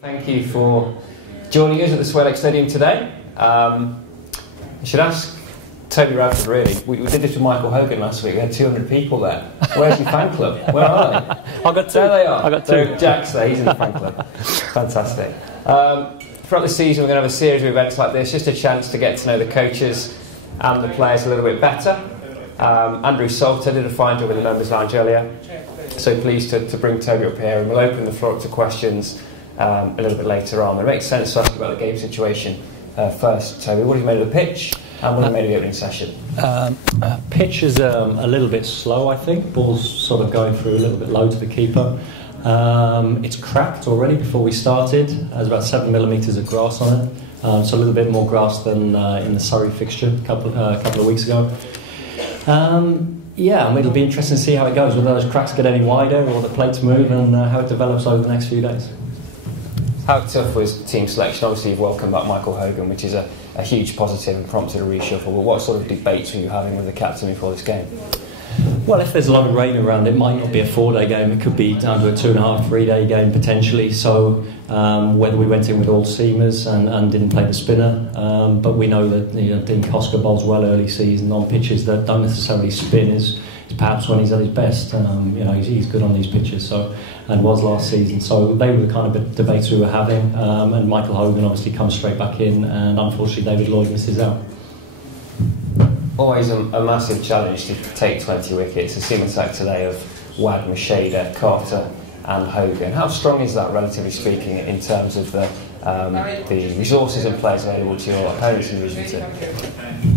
Thank you for joining us at the Swellick Stadium today. I should ask Toby Radford, really. We did this with Michael Hogan last week. We had 200 people there. Where's your fan club? Where are they? I got two. There they are. I got two. So Jack's there. He's in the fan club. Fantastic. Throughout the season, we're going to have a series of events like this, just a chance to get to know the coaches and the players a little bit better. Andrew Salter did a fine job in the members' lounge earlier. So pleased to bring Toby up here, and we'll open the floor up to questions a little bit later on. It makes sense to ask about the game situation first. Toby, what have you made of the pitch, and what have you made of the opening session? Pitch is a little bit slow, I think. Ball's sort of going through a little bit low to the keeper. It's cracked already before we started. There's about 7 millimetres of grass on it, so a little bit more grass than in the Surrey fixture a couple of weeks ago. Yeah, it'll be interesting to see how it goes, whether those cracks get any wider or the plates move, and how it develops over the next few days. How tough was team selection? Obviously, you've welcomed back Michael Hogan, which is a huge positive and prompted a reshuffle. But what sort of debates were you having with the captain before this game? Well, if there's a lot of rain around, it might not be a 4-day game. It could be down to a 2.5, 3-day game potentially. So whether we went in with all seamers and didn't play the spinner, but we know that Dean Koska bowls well early season on pitches that don't necessarily spin is perhaps when he's at his best. He's good on these pitches, and was last season. So they were the kind of debates we were having. And Michael Hogan obviously comes straight back in, and unfortunately David Lloyd misses out. Always a massive challenge to take 20 wickets. The seam attack today of Wag, Macheda, Carter and Hogan. How strong is that, relatively speaking, in terms of the resources and players available to your opponents in Division 2?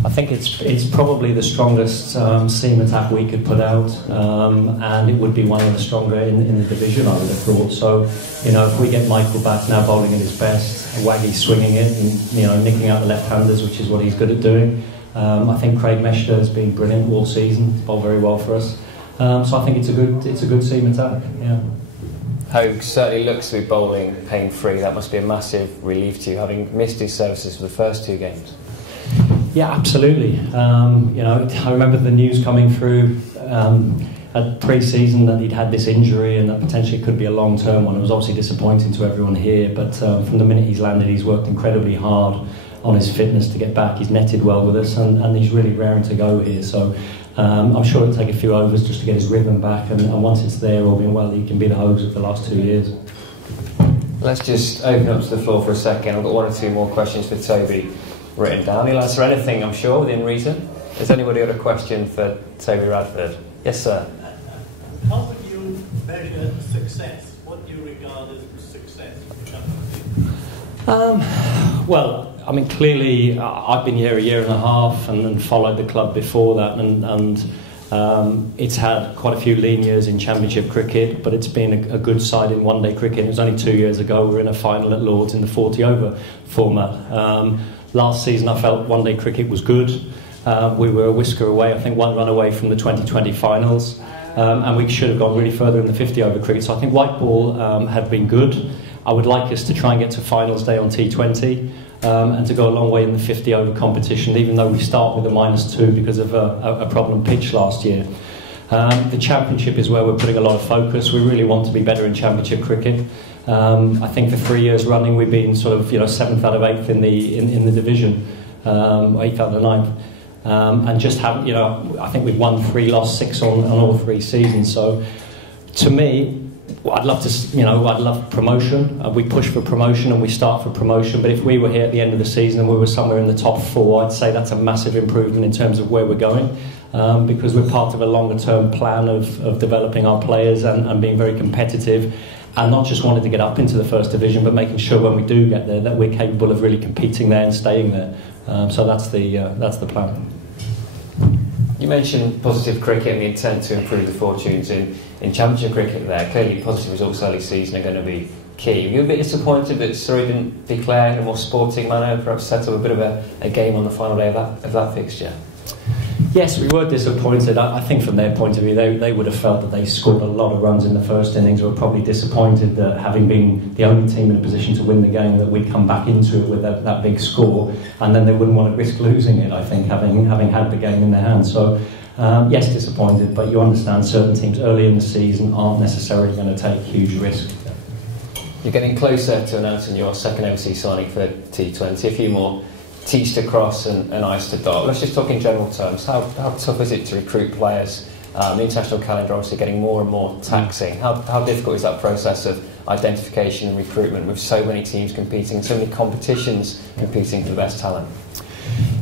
I think it's probably the strongest seam attack we could put out, and it would be one of the stronger in the division, I would have thought. So, if we get Michael back now bowling at his best, Waggy swinging it and nicking out the left-handers, which is what he's good at doing. I think Craig Meshter has been brilliant all season. He's bowled very well for us. So I think it's a good seam attack. Yeah. Hogue certainly looks to be bowling pain-free. That must be a massive relief to you, having missed his services for the first 2 games. Yeah, absolutely. I remember the news coming through at pre-season that he'd had this injury and that potentially it could be a long-term one. It was obviously disappointing to everyone here, but from the minute he's landed, he's worked incredibly hard on his fitness to get back. He's netted well with us, and he's really raring to go here. So I'm sure it'll take a few overs just to get his rhythm back, and once it's there, all being well, he can be the Hogues of the last 2 years. Let's just open up to the floor for a second. I've got 1 or 2 more questions for Toby written down. He'll answer anything, I'm sure, within reason. Has anybody got a question for Toby Radford? Yes, sir. How would you measure success? What do you regard as success? Well, I mean, clearly, I've been here a year and a half and followed the club before that, and it's had quite a few lean years in Championship cricket, but it's been a good side in one-day cricket. It was only 2 years ago we were in a final at Lords in the 40-over format. Last season, I felt one-day cricket was good. We were a whisker away, I think 1 run away from the 2020 finals, and we should have gone really further in the 50-over cricket. So I think white ball had been good. I would like us to try and get to finals day on T20 and to go a long way in the 50-over competition, even though we start with a -2 because of a problem pitch last year. The Championship is where we're putting a lot of focus. We really want to be better in Championship cricket. I think for 3 years running we've been sort of 7th out of 8th in the division, 8th out of 9th. And just have I think we've won 3, lost 6 on all 3 seasons. So to me, I'd love promotion. We push for promotion and we start for promotion. But if we were here at the end of the season and we were somewhere in the top 4, I'd say that's a massive improvement in terms of where we're going, because we're part of a longer-term plan of developing our players and being very competitive, and not just wanting to get up into the first division, but making sure when we do get there that we're capable of really competing there and staying there. So that's the plan. You mentioned positive cricket and the intent to improve the fortunes in Championship cricket there. Clearly positive results early season are going to be key. Were you a bit disappointed that Surrey didn't declare in a more sporting manner, perhaps set up a bit of a game on the final day of that fixture? Yes, we were disappointed. I think from their point of view, they would have felt that they scored a lot of runs in the first innings. Were probably disappointed that, having been the only team in a position to win the game, that we'd come back into it with that big score, and then they wouldn't want to risk losing it, I think, having had the game in their hands. So yes, disappointed, but you understand certain teams early in the season aren't necessarily going to take huge risks. You're getting closer to announcing your second overseas signing for T20, a few more tees to cross and ice to dot. Let's just talk in general terms. How tough is it to recruit players? The international calendar obviously getting more and more taxing. How difficult is that process of identification and recruitment with so many teams competing, so many competitions competing for the best talent?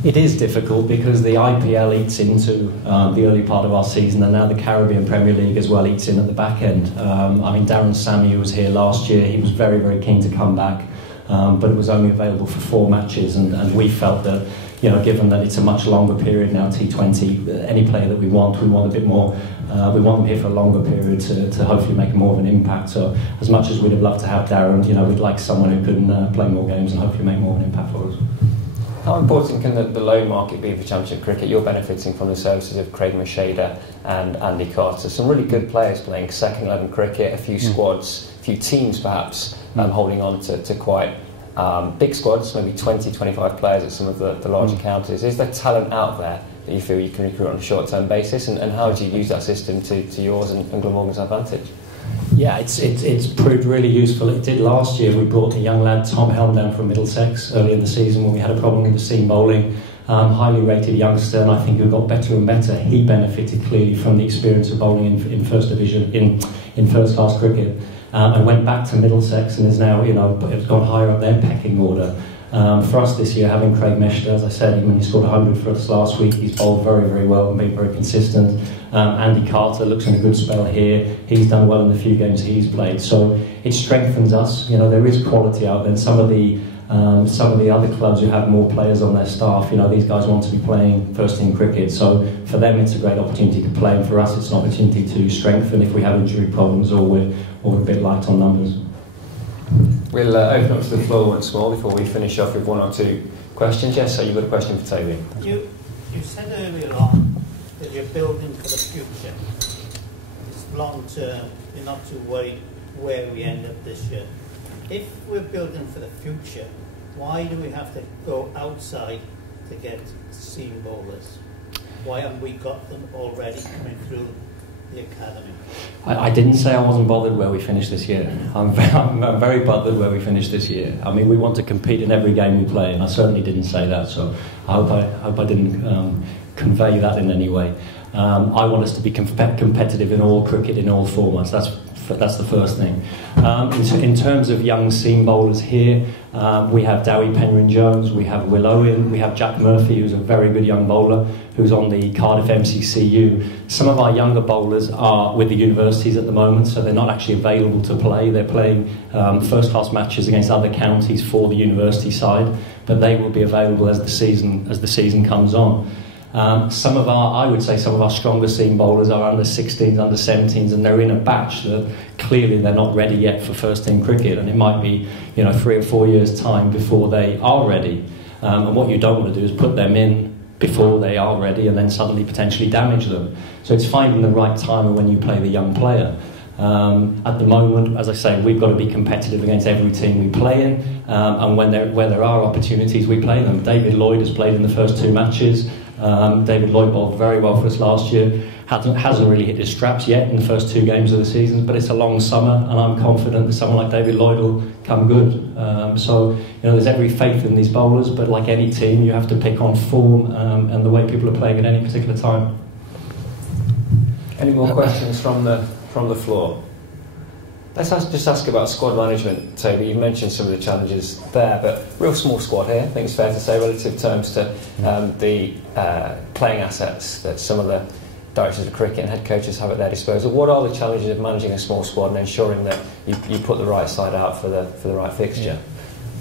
It is difficult because the IPL eats into the early part of our season, and now the Caribbean Premier League as well eats in at the back end. I mean, Darren Sammy was here last year. He was very, very keen to come back, but it was only available for 4 matches, and we felt that, you know, given that it's a much longer period now, T20, any player that we want a bit more. We want them here for a longer period to hopefully make more of an impact. So as much as we'd have loved to have Darren, you know, we'd like someone who can play more games and hopefully make more of an impact for us. How important can the loan market be for Championship cricket? You're benefiting from the services of Craig Macheda and Andy Carter. Some really good players playing second 11 cricket, a few squads, a few teams perhaps, holding on to quite big squads, maybe 20, 25 players at some of the larger counties. Is there talent out there that you feel you can recruit on a short-term basis, and how do you use that system to yours and Glamorgan's advantage? Yeah, it's proved really useful. It did last year. We brought a young lad, Tom Helm, down from Middlesex early in the season when we had a problem with the seam bowling. Highly rated youngster, and I think who got better and better. He benefited clearly from the experience of bowling in first division, in first class cricket, and went back to Middlesex and is now, you know, it's gone higher up their pecking order. For us this year, having Craig Macheda, as I said, when he scored 100 for us last week, he's bowled very, very well and been very consistent. Andy Carter looks in a good spell here. He's done well in the few games he's played, so it strengthens us. You know, there is quality out there. And some of the other clubs who have more players on their staff, you know, these guys want to be playing first team cricket. So for them, it's a great opportunity to play, and for us, it's an opportunity to strengthen if we have injury problems or we're a bit light on numbers. We'll open up to the floor once more before we finish off with 1 or 2 questions. Yes, so you've got a question for Toby. You said earlier on that you're building for the future. It's long term. You're not too worried where we end up this year. If we're building for the future, why do we have to go outside to get seam bowlers? Why haven't we got them already coming through the academy? I didn't say I wasn't bothered where we finished this year. I'm very bothered where we finished this year. I mean, we want to compete in every game we play, and I certainly didn't say that, so I hope I didn't convey that in any way. I want us to be competitive in all cricket, in all formats. That's the first thing. In terms of young seam bowlers here, we have Dowie Penryn-Jones, we have Will Owen, we have Jack Murphy, who's a very good young bowler, who's on the Cardiff MCCU. Some of our younger bowlers are with the universities at the moment, so they're not actually available to play. They're playing first-class matches against other counties for the university side, but they will be available as the season comes on. Some of our stronger seam bowlers are under 16s, under 17s, and they're in a batch that clearly they're not ready yet for first team cricket, and it might be, you know, 3 or 4 years' time before they are ready. And what you don't want to do is put them in before they are ready and then suddenly potentially damage them. So it's finding the right time when you play the young player. At the moment, as I say, we've got to be competitive against every team we play in, and where there are opportunities, we play them. David Lloyd has played in the first 2 matches. David Lloyd bowled very well for us last year. Hasn't really hit his straps yet in the first 2 games of the season, but it's a long summer, and I'm confident that someone like David Lloyd will come good. So, you know, there's every faith in these bowlers, but like any team, you have to pick on form and the way people are playing at any particular time. Any more questions from the floor? Let's just ask about squad management, Toby. You mentioned some of the challenges there, but real small squad here, I think it's fair to say, relative terms to the playing assets that some of the directors of cricket and head coaches have at their disposal. What are the challenges of managing a small squad and ensuring that you put the right side out for the right fixture?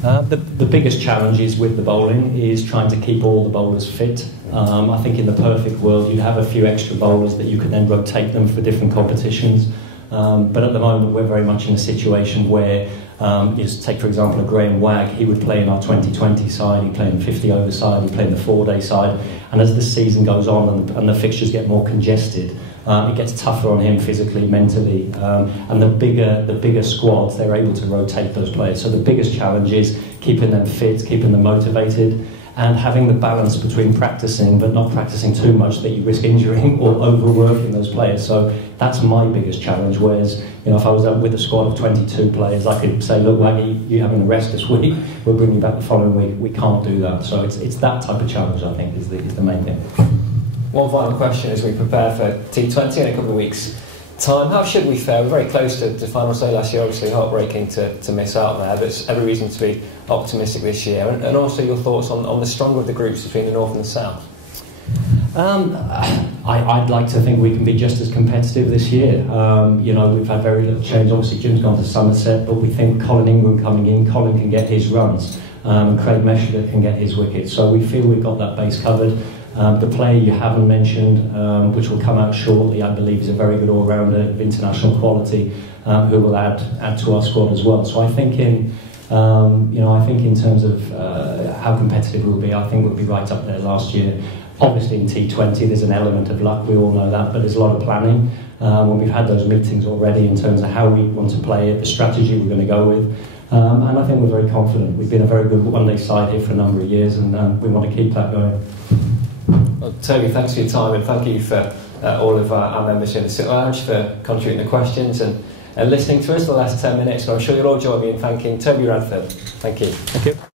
The biggest challenge is with the bowling is trying to keep all the bowlers fit. I think in the perfect world you'd have a few extra bowlers that you can then rotate them for different competitions. But at the moment we're very much in a situation where, take for example a Graham Wagg, he would play in our 2020 side, he'd play in the 50 over side, he'd play in the 4-day side, and as the season goes on and the fixtures get more congested, it gets tougher on him physically, mentally, and the bigger squads, they're able to rotate those players. So the biggest challenge is keeping them fit, keeping them motivated, and having the balance between practicing but not practicing too much that you risk injuring or overworking those players. So That's my biggest challenge. Whereas, if I was with a squad of 22 players, I could say, look, Waggy, you're having a rest this week, we'll bring you back the following week. We can't do that. So it's that type of challenge, I think, is the main thing. One final question as we prepare for T20 in a couple of weeks' time. How should we fare? We're very close to final say last year, obviously heartbreaking to miss out there, but it's every reason to be optimistic this year. And also your thoughts on the stronger of the groups between the North and the South. I'd like to think we can be just as competitive this year. We've had very little change. Obviously, Jim's gone to Somerset, but we think Colin Ingram coming in, Colin can get his runs. Craig Mesher can get his wickets. So we feel we've got that base covered. The player you haven't mentioned, which will come out shortly, I believe is a very good all-rounder of international quality, who will add to our squad as well. So I think in terms of how competitive we'll be, I think we'll be right up there last year. Obviously in T20 there's an element of luck, we all know that, but there's a lot of planning. When we've had those meetings already in terms of how we want to play it, the strategy we're going to go with, and I think we're very confident. We've been a very good one-day side here for a number of years, and we want to keep that going. Well, Toby, thanks for your time, and thank you for all of our members here in the Sit Lounge for contributing the questions and listening to us for the last 10 minutes. And I'm sure you'll all join me in thanking Toby Radford. Thank you. Thank you.